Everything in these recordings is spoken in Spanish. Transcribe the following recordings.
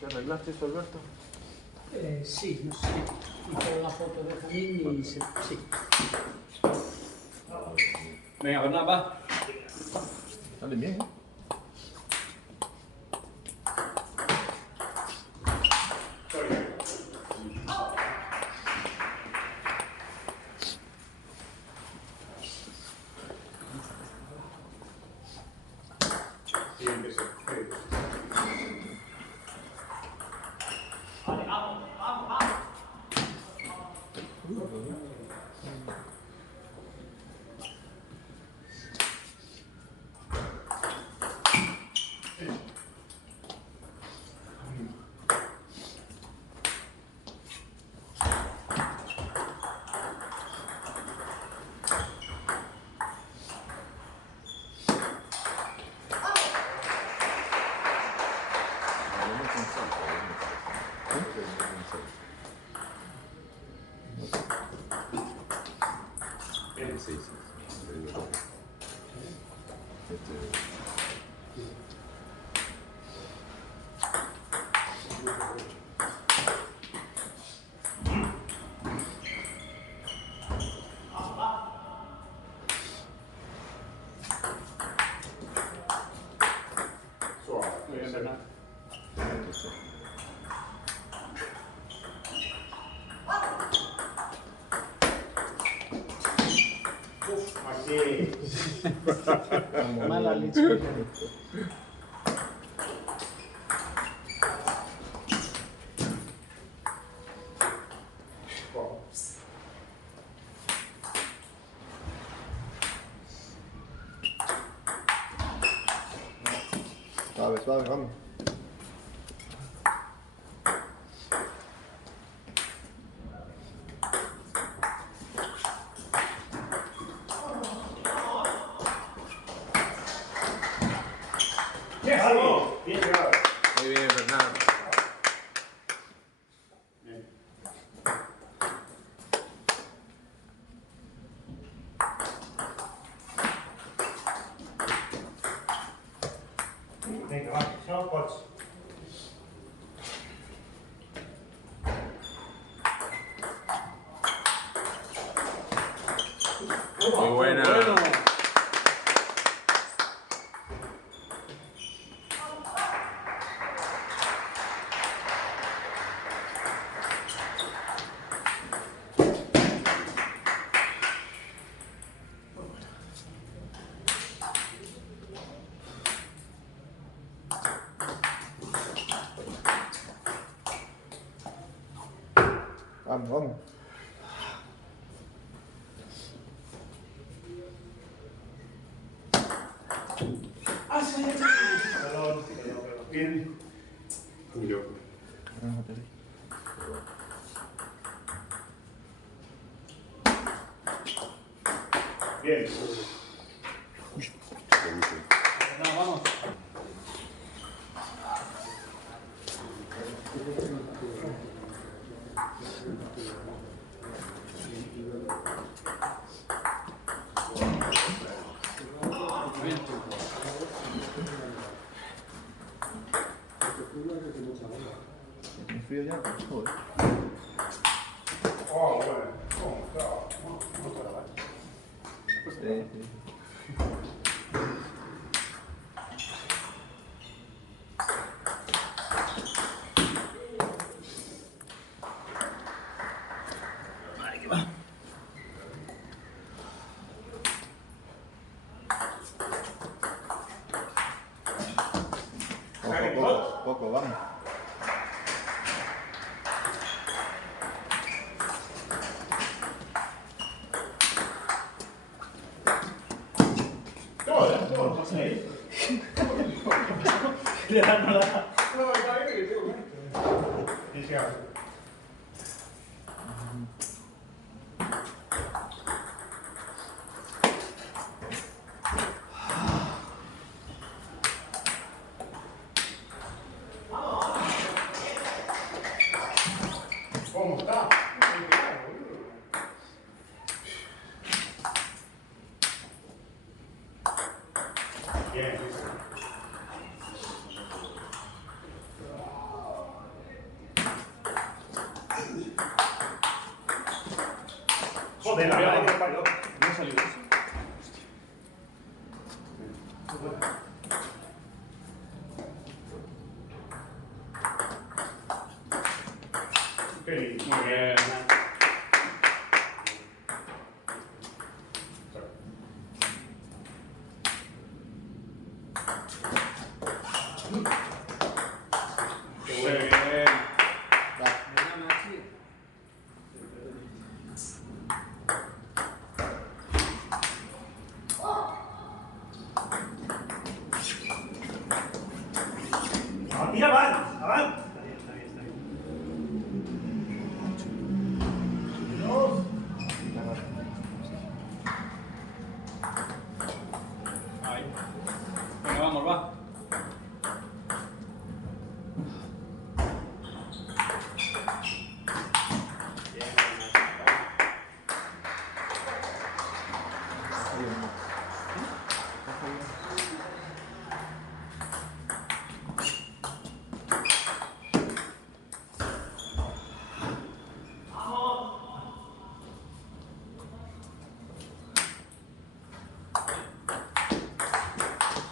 ¿Te arreglaste eso, Alberto? Sí, no sé. Hice la foto de Jamín y sí. Venga, Bernat, va. Sale bien, ¿eh? Sí. Muy bien, Bernat. Mala leche. Suave, suave, vamos. Bien llegado. Muy bien, Bernardo. Vinga, va, això pots. Muy buena. Bueno. Vamos, vamos. Perdón, bien. Yo. Bien. No, vamos. ¿Me frío ya? Joder. Oh, bueno. Sí, sí. Poco, vamos. Todo, sí. Le dan nada. No, está bien, sí. ¿Cómo está? Bien, Joder, la madre que parió. No ha salido eso. Qué lindo. Muy bien. Muy bien. Va. Venga, Maxi. No, tira, van. Avanza. Está bien, está bien, está bien. Dos. Ahí. Venga, vamos, va.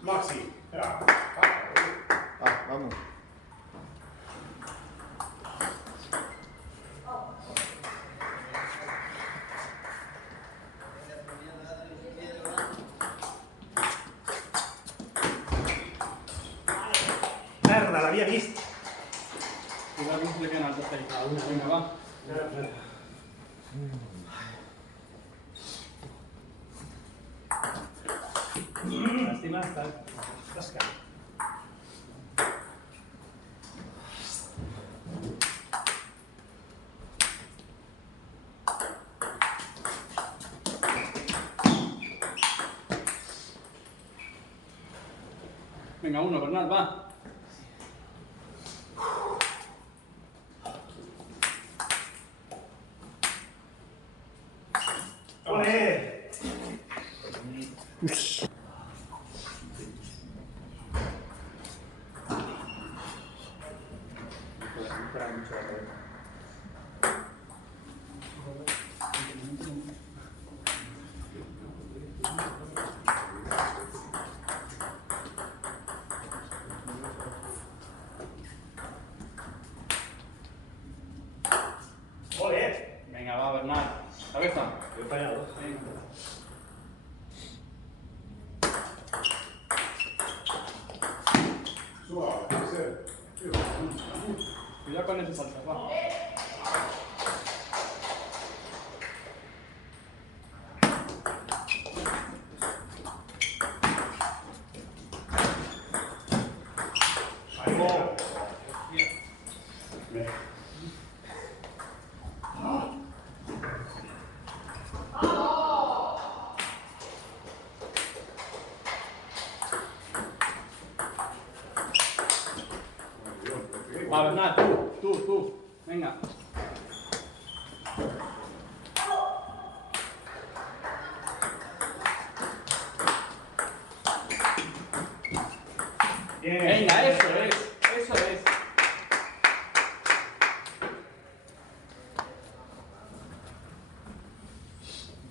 Maxi. Espera. Ah, vamos. Merda, la había visto. Cuidado que no se le quedan altas ahí. Venga, va. Lástima, está. Tasca. Venga, uno, Bernat, va. ¡Ole! ¡Ole! Venga, va, Bernat. Cabeza. He fallado. Venga. Suave, Cuidado con ese salto, va. ¡Ánimo! Va, Bernat, tú. Venga. Bien. Venga, eso es. Eso es.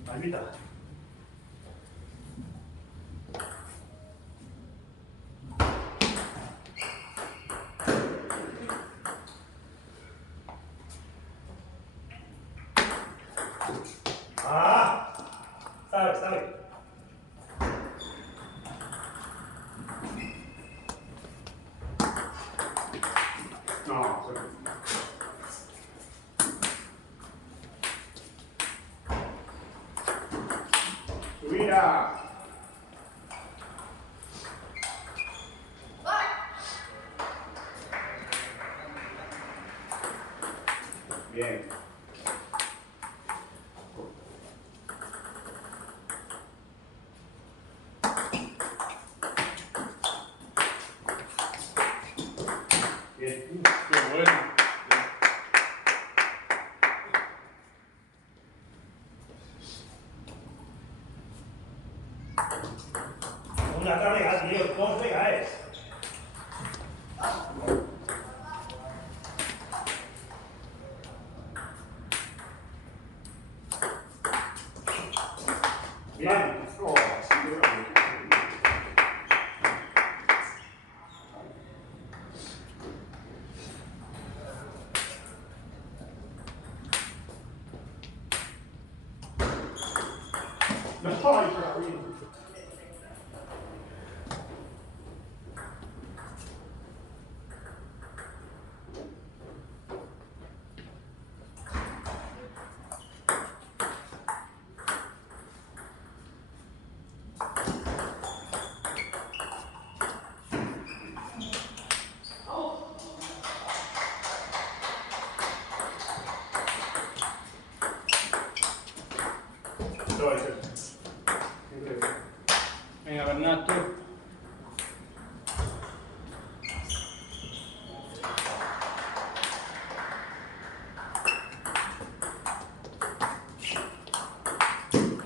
Palmita. ¡Ah! Sabe. No, subida. Bien. Bien. Qué bueno. Una carga, tío. Dos vegaes.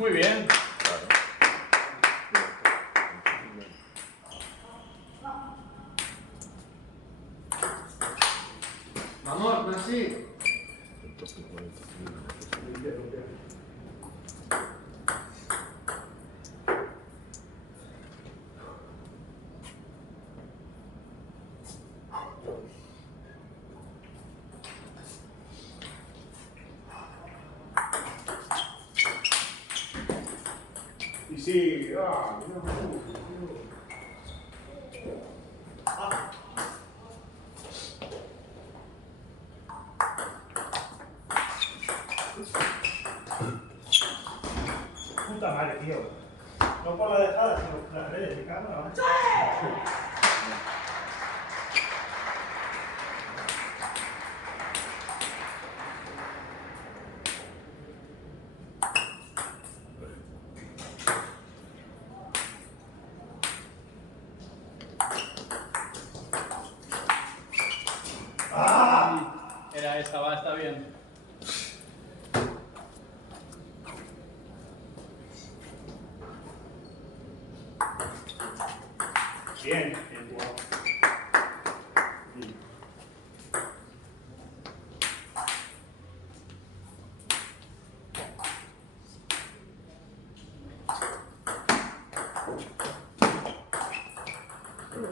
Muy bien. Vamos, Nancy. Y sí, puta madre, tío. No por la dejada, sino por las redes de cámara. Era esa, va, está bien. Bien, bien jugado.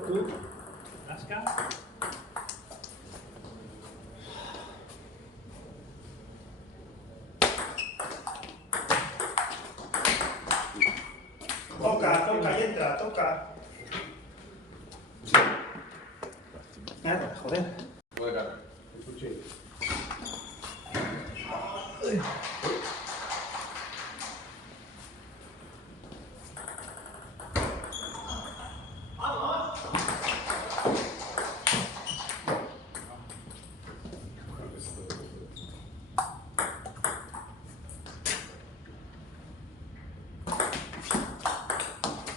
¿Tú? ¿Asca? Toca, toca y entra, toca. Nada, joder. Juega. Escuché.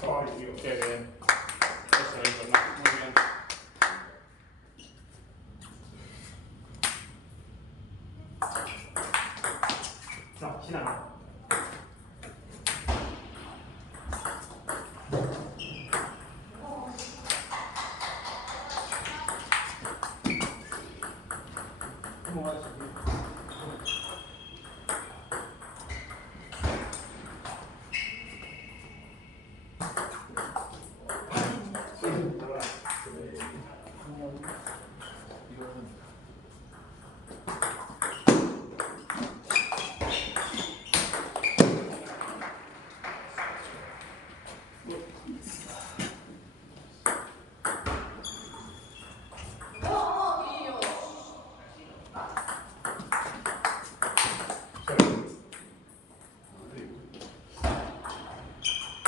Ay, Dios. Qué bien. Eso es, Bernat. Muy bien. No, sin nada. ¿Cómo va eso, tío?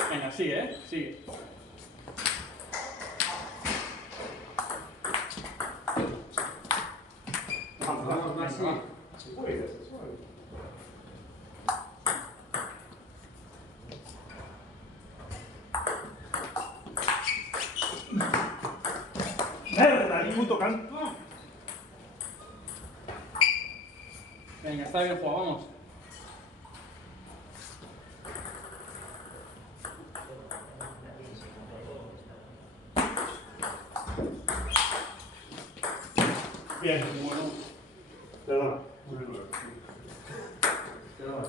Venga, sigue, sigue. Vamos, Maxi. Se puede, se puede. ¡Mierda! ¡Qué puto canto! Venga, está bien jugado, vamos. Bien. Bueno. Perdón. Perdón.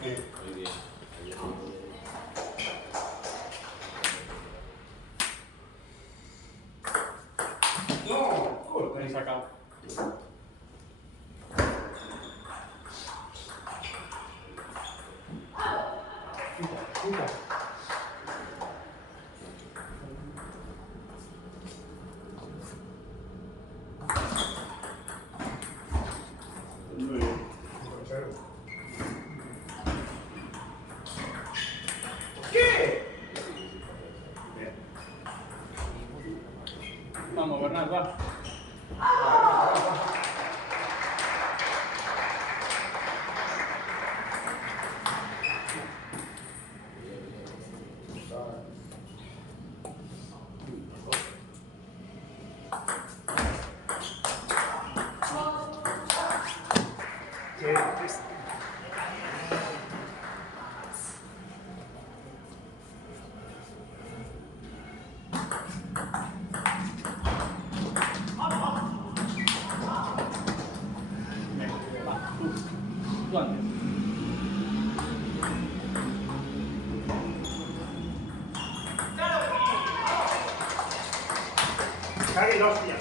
Muy bien. No, corta. Bien sacado. Puta. Muy bien. ¿Qué? Bien. Vamos, Bernat, va. Va, tú antes. Cague la hostia.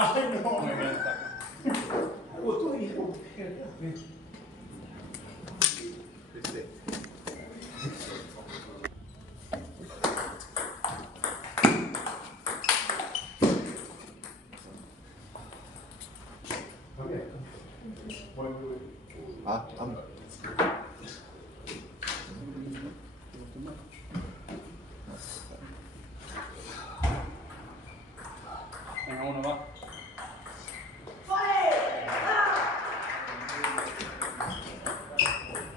Ay, no. Muy bien, saca. Justo, hijo. ¿Viste? Ah, anda. Venga, uno va.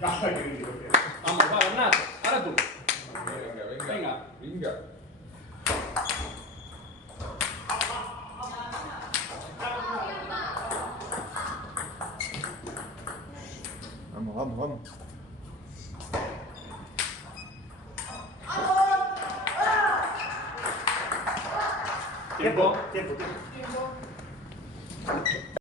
Ay, qué lindo, tío. Vamos, va, Bernardo. Ahora tú. Venga, venga. Venga. Venga. Vamos, vamos, vamos. Tiempo. Tiempo, tiempo.